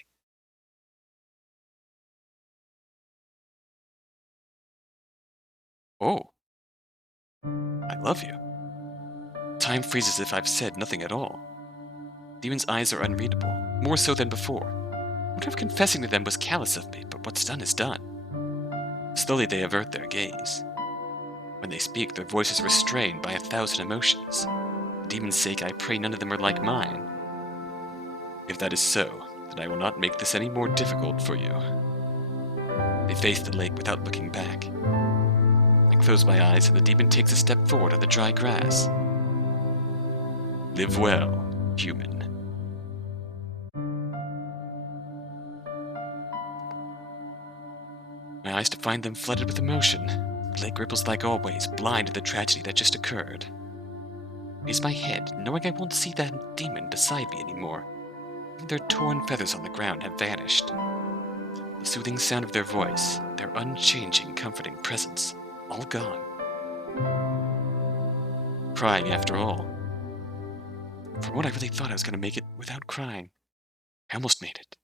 Oh. I love you. Time freezes if I've said nothing at all. Demon's eyes are unreadable, more so than before. I wonder if confessing to them was callous of me, but what's done is done. Slowly they avert their gaze. When they speak, their voices restrained by 1,000 emotions. For the demon's sake, I pray none of them are like mine. If that is so, then I will not make this any more difficult for you. They face the lake without looking back. I close my eyes and the demon takes a step forward on the dry grass. Live well, human. My eyes to find them flooded with emotion. The lake ripples like always, blind to the tragedy that just occurred. I raise my head, knowing I won't see that demon beside me anymore. Even their torn feathers on the ground have vanished. The soothing sound of their voice, their unchanging, comforting presence, all gone. Crying after all. For what I really thought I was going to make it without crying. I almost made it.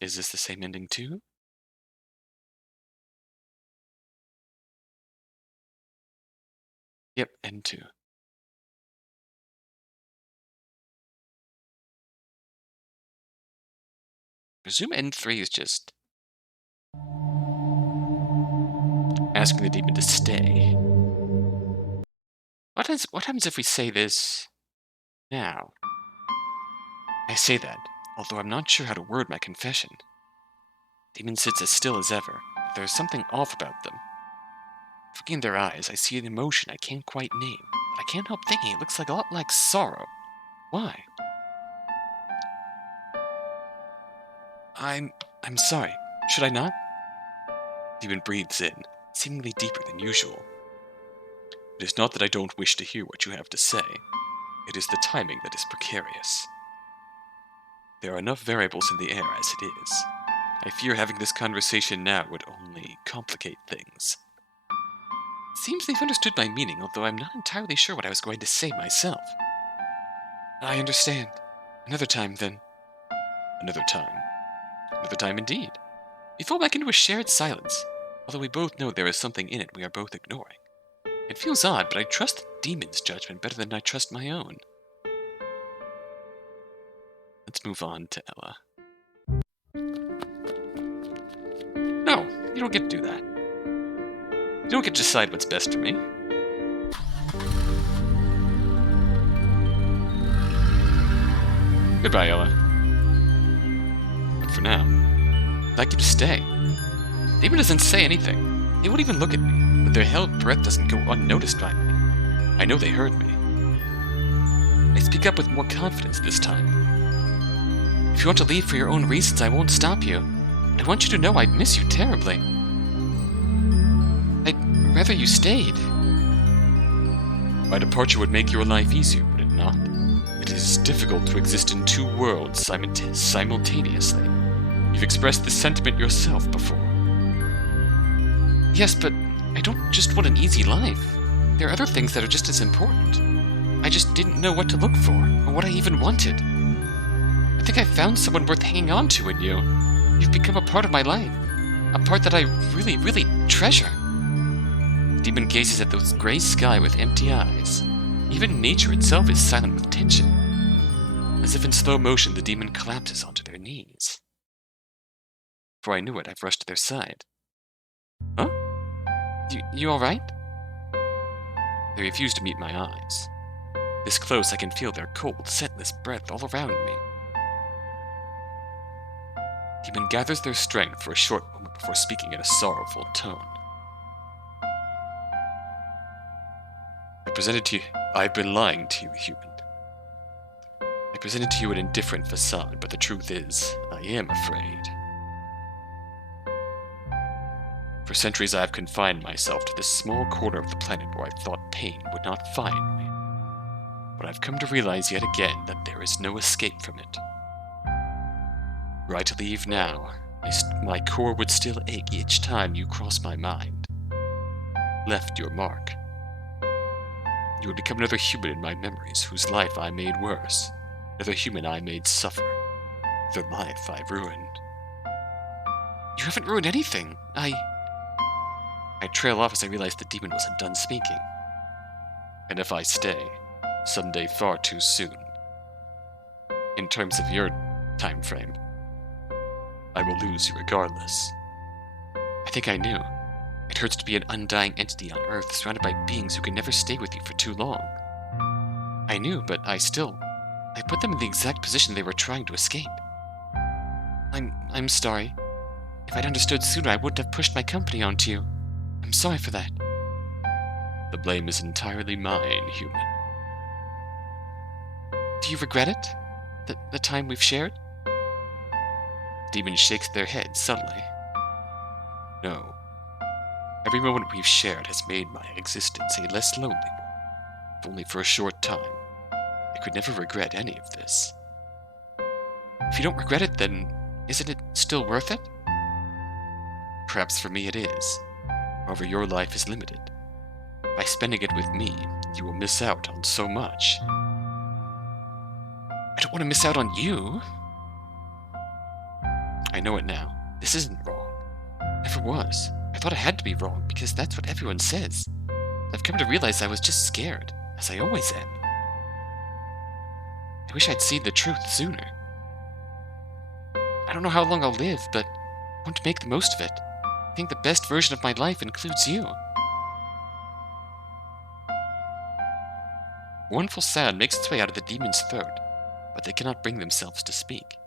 Is this the same ending too? Yep, end 2. Presume end 3 is just asking the demon to stay. What happens if we say this now? I say that, although I'm not sure how to word my confession. Demon sits as still as ever, but there's something off about them. Looking in their eyes, I see an emotion I can't quite name, but I can't help thinking it looks like a lot like sorrow. Why? I'm sorry. Should I not? Demon breathes in, seemingly deeper than usual. It is not that I don't wish to hear what you have to say. It is the timing that is precarious. There are enough variables in the air as it is. I fear having this conversation now would only complicate things. It seems they've understood my meaning, although I'm not entirely sure what I was going to say myself. I understand. Another time, then. Another time. Another time indeed. We fall back into a shared silence, although we both know there is something in it we are both ignoring. It feels odd, but I trust the demon's judgment better than I trust my own. Let's move on to Ella. No, you don't get to do that. You don't get to decide what's best for me. Goodbye, Ella. But for now, I'd like you to stay. Demon doesn't say anything. They won't even look at me, but their held breath doesn't go unnoticed by me. I know they heard me. I speak up with more confidence this time. If you want to leave for your own reasons, I won't stop you. But I want you to know I'd miss you terribly. I'd rather you stayed. My departure would make your life easier, would it not? It is difficult to exist in two worlds simultaneously. You've expressed this sentiment yourself before. Yes, but I don't just want an easy life. There are other things that are just as important. I just didn't know what to look for, or what I even wanted. I think I found someone worth hanging on to in you. You've become a part of my life. A part that I really, really treasure. The demon gazes at the gray sky with empty eyes. Even nature itself is silent with tension. As if in slow motion, the demon collapses onto their knees. Before I knew it, I've rushed to their side. Huh? You alright? They refuse to meet my eyes. This close, I can feel their cold, scentless breath all around me. Demon gathers their strength for a short moment before speaking in a sorrowful tone. I've been lying to you, human. I presented to you an indifferent facade, but the truth is, I am afraid. For centuries I have confined myself to this small corner of the planet where I thought pain would not find me. But I've come to realize yet again that there is no escape from it. Were I to leave now, my core would still ache each time you cross my mind. Left your mark. You would become another human in my memories, whose life I made worse. Another human I made suffer. Another life I ruined. You haven't ruined anything. I trail off as I realize the demon wasn't done speaking. And if I stay, someday far too soon, in terms of your time frame, I will lose you regardless. I think I knew. It hurts to be an undying entity on Earth, surrounded by beings who can never stay with you for too long. I knew, but I put them in the exact position they were trying to escape. I'm sorry. If I'd understood sooner, I wouldn't have pushed my company onto you. I'm sorry for that. The blame is entirely mine, human. Do you regret it? The time we've shared? Demon shakes their head subtly. No. Every moment we've shared has made my existence a less lonely one, if only for a short time. I could never regret any of this. If you don't regret it, then isn't it still worth it? Perhaps for me it is. However, your life is limited. By spending it with me, you will miss out on so much. I don't want to miss out on you. I know it now. This isn't wrong. Never was. I thought it had to be wrong, because that's what everyone says. I've come to realize I was just scared, as I always am. I wish I'd seen the truth sooner. I don't know how long I'll live, but I want to make the most of it. I think the best version of my life includes you. A mournful sound makes its way out of the demon's throat, but they cannot bring themselves to speak.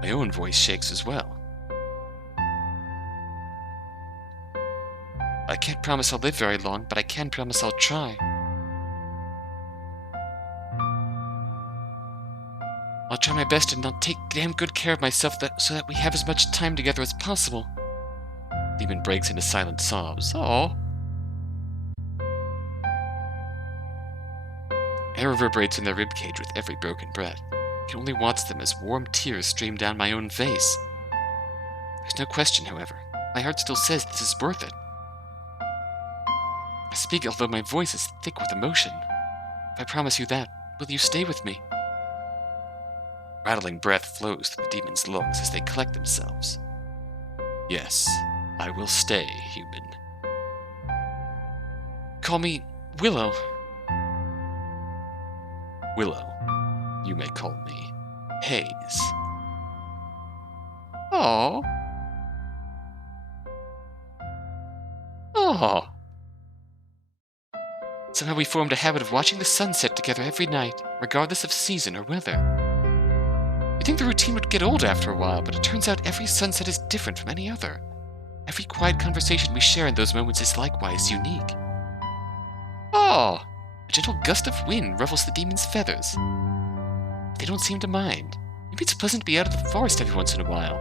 My own voice shakes as well. I can't promise I'll live very long, but I can promise I'll try. I'll try my best and I'll take damn good care of myself so that we have as much time together as possible. Demon breaks into silent sobs. Aww. Air reverberates in their ribcage with every broken breath. I can only watch them as warm tears stream down my own face. There's no question, however. My heart still says this is worth it. I speak although my voice is thick with emotion. If I promise you that, will you stay with me? Rattling breath flows through the demon's lungs as they collect themselves. Yes, I will stay, human. Call me Willow. Willow. You may call me Haze. Aww. Aww. Somehow we formed a habit of watching the sunset together every night, regardless of season or weather. You'd think the routine would get old after a while, but it turns out every sunset is different from any other. Every quiet conversation we share in those moments is likewise unique. Oh! A gentle gust of wind ruffles the demon's feathers. They don't seem to mind. Maybe it's pleasant to be out of the forest every once in a while.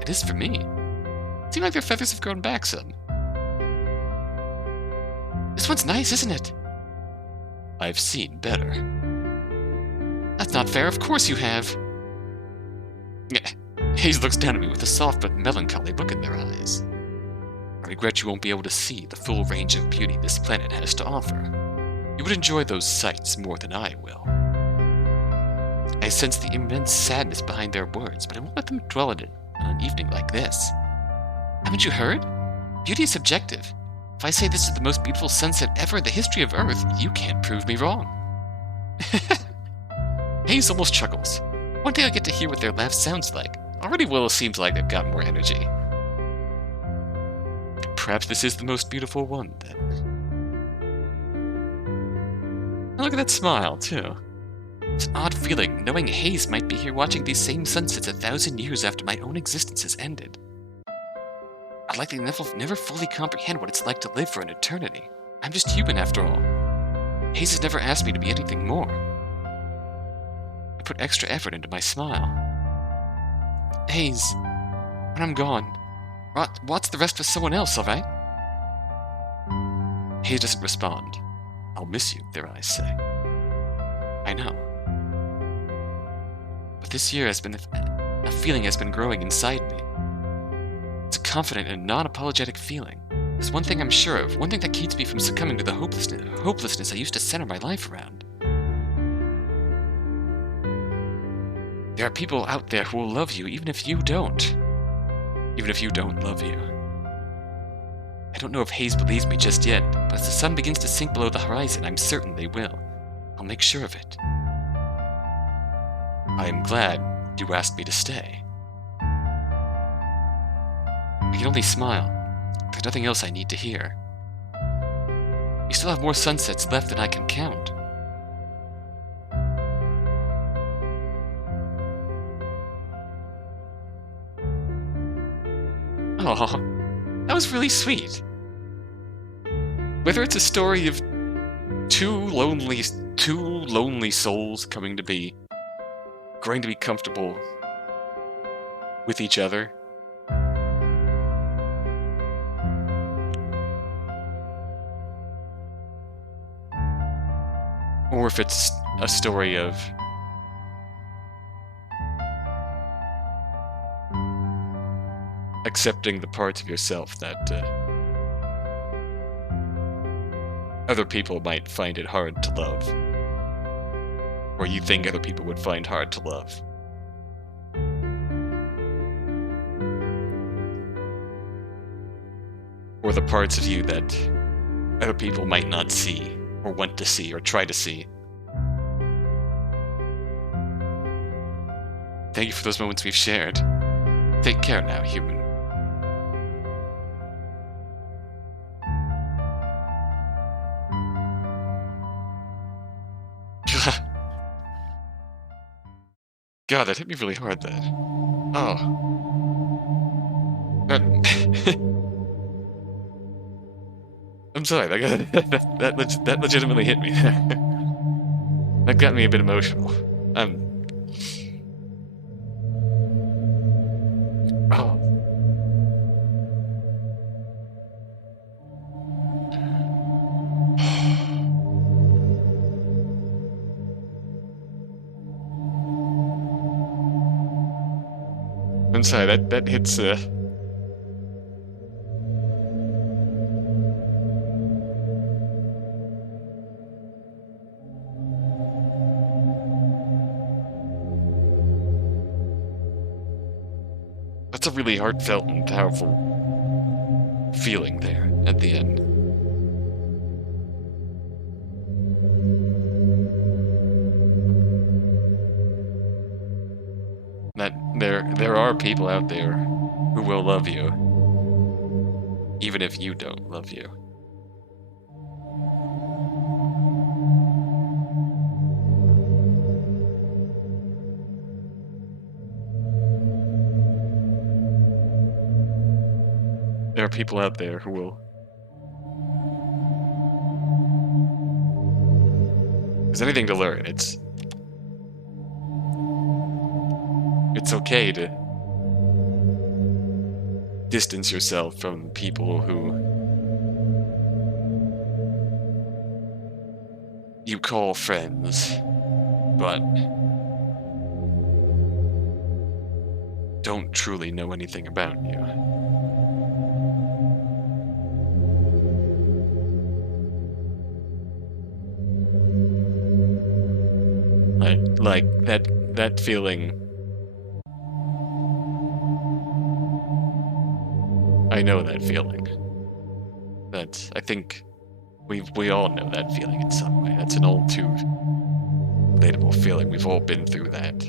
It is for me. It seems like their feathers have grown back some. This one's nice, isn't it? I've seen better. That's not fair, of course you have. Haze looks down at me with a soft but melancholy look in their eyes. I regret you won't be able to see the full range of beauty this planet has to offer. You would enjoy those sights more than I will. I sense the immense sadness behind their words, but I won't let them dwell on it on an evening like this. Haven't you heard? Beauty is subjective. If I say this is the most beautiful sunset ever in the history of Earth, you can't prove me wrong. Haze almost chuckles. One day I'll get to hear what their laugh sounds like. Already Willow seems like they've got more energy. Perhaps this is the most beautiful one, then. And look at that smile, too. It's an odd feeling, knowing Haze might be here watching these same sunsets 1,000 years after my own existence has ended. I'd likely never fully comprehend what it's like to live for an eternity. I'm just human, after all. Haze has never asked me to be anything more. I put extra effort into my smile. Haze, when I'm gone, watch the rest with someone else, alright? Haze doesn't respond. I'll miss you, their eyes say. I know. But this year has been a feeling has been growing inside me. It's a confident and non-apologetic feeling. There's one thing I'm sure of, one thing that keeps me from succumbing to the hopelessness I used to center my life around. There are people out there who will love you even if you don't. Even if you don't love you. I don't know if Haze believes me just yet, but as the sun begins to sink below the horizon, I'm certain they will. I'll make sure of it. I am glad you asked me to stay. I can only smile. There's nothing else I need to hear. You still have more sunsets left than I can count. Aw, that was really sweet. Whether it's a story of two lonely souls growing to be comfortable with each other, or if it's a story of accepting the parts of yourself that other people might find it hard to love, or you think other people would find hard to love. Or the parts of you that other people might not see, or want to see, or try to see. Thank you for those moments we've shared. Take care now, human. God, that hit me really hard, that. Oh. I'm sorry, that legitimately hit me. That got me a bit emotional. Oh. I'm sorry, that hits, that's a really heartfelt and powerful feeling there at the end. That there are people out there who will love you, even if you don't love you. There are people out there who will. If there's anything to learn, it's okay to distance yourself from people who you call friends, but don't truly know anything about you. Like that feeling. I know that feeling. I think we all know that feeling in some way. That's an all too relatable feeling. We've all been through that.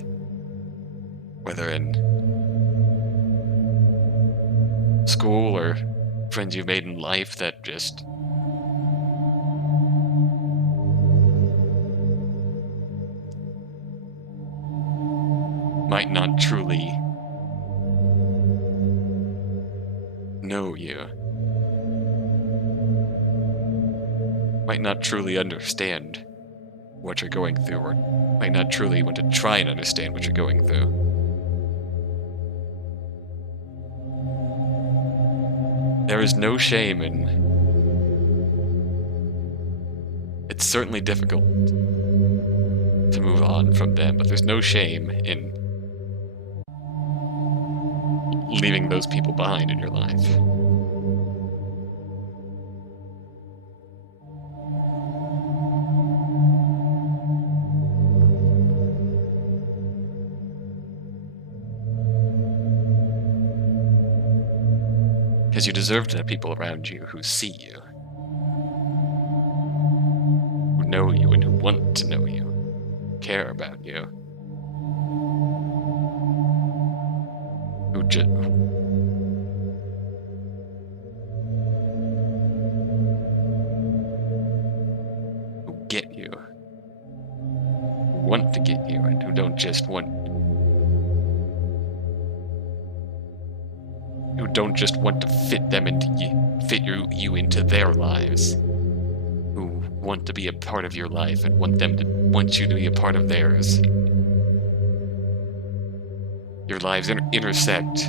Whether in school or friends you've made in life that just might not truly know you. Might not truly understand what you're going through, or might not truly want to try and understand what you're going through. There is no shame in... It's certainly difficult to move on from them, but there's no shame in leaving those people behind in your life. Because you deserve to have people around you who see you, who know you and who want to know you, care about you, who get you, who want to get you, and who don't just want to fit you into their lives, who want to be a part of your life and want you to be a part of theirs. Your lives intersect.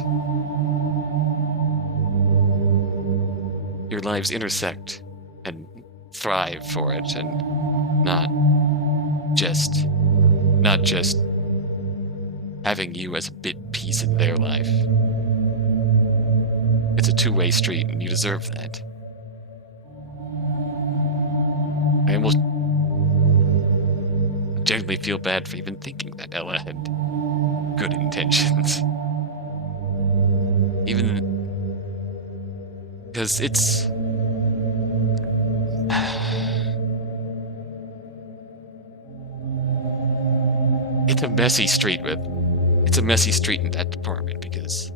Your lives intersect and thrive for it, and not just having you as a bit piece in their life. It's a two-way street, and you deserve that. I almost genuinely feel bad for even thinking that Ella had good intentions. Even because it's a messy street in that department, because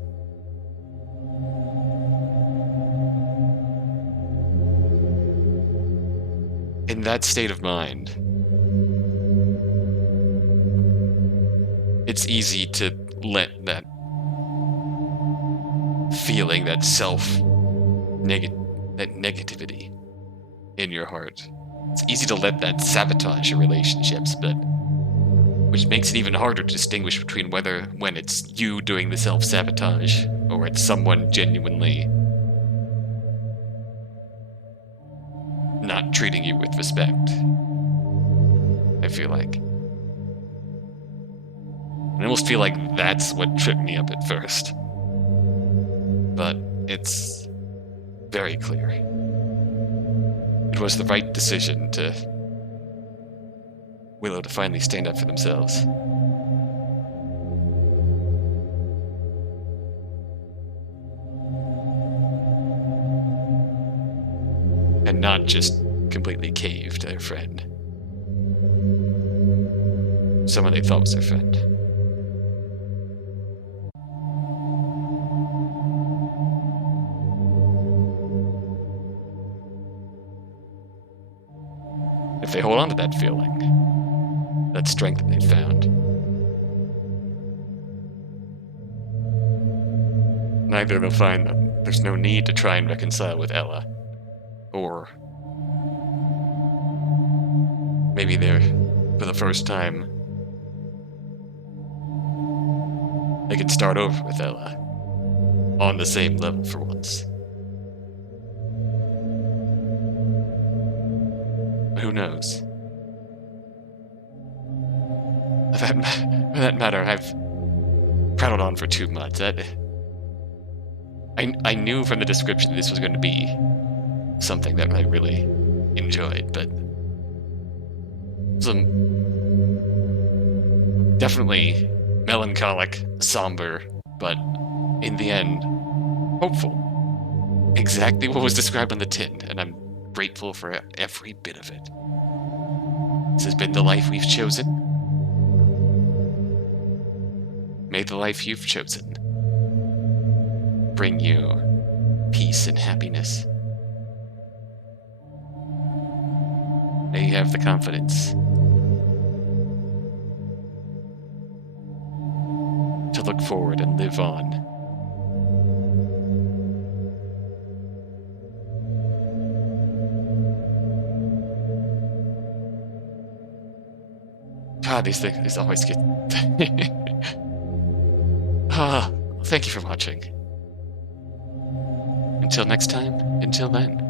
in that state of mind, it's easy to let that feeling, that negativity in your heart. It's easy to let that sabotage your relationships, but which makes it even harder to distinguish between when it's you doing the self-sabotage or it's someone genuinely not treating you with respect. I feel like. I almost feel like that's what tripped me up at first. But it's very clear. It was the right decision to Willow to finally stand up for themselves. And not just completely cave to their friend. Someone they thought was their friend. If they hold on to that feeling, that strength that they found, neither they'll find that there's no need to try and reconcile with Ella. Or maybe they're, for the first time, they can start over with Ella on the same level for once. Who knows? For that matter, I've prattled on for 2 months. I knew from the description that this was going to be something that I really enjoyed, but some definitely melancholic, somber, but in the end, hopeful. Exactly what was described on the tin, and I'm grateful for every bit of it. This has been the life we've chosen. May the life you've chosen bring you peace and happiness. May you have the confidence to look forward and live on. God, these things always get... Thank you for watching. Until next time, until then.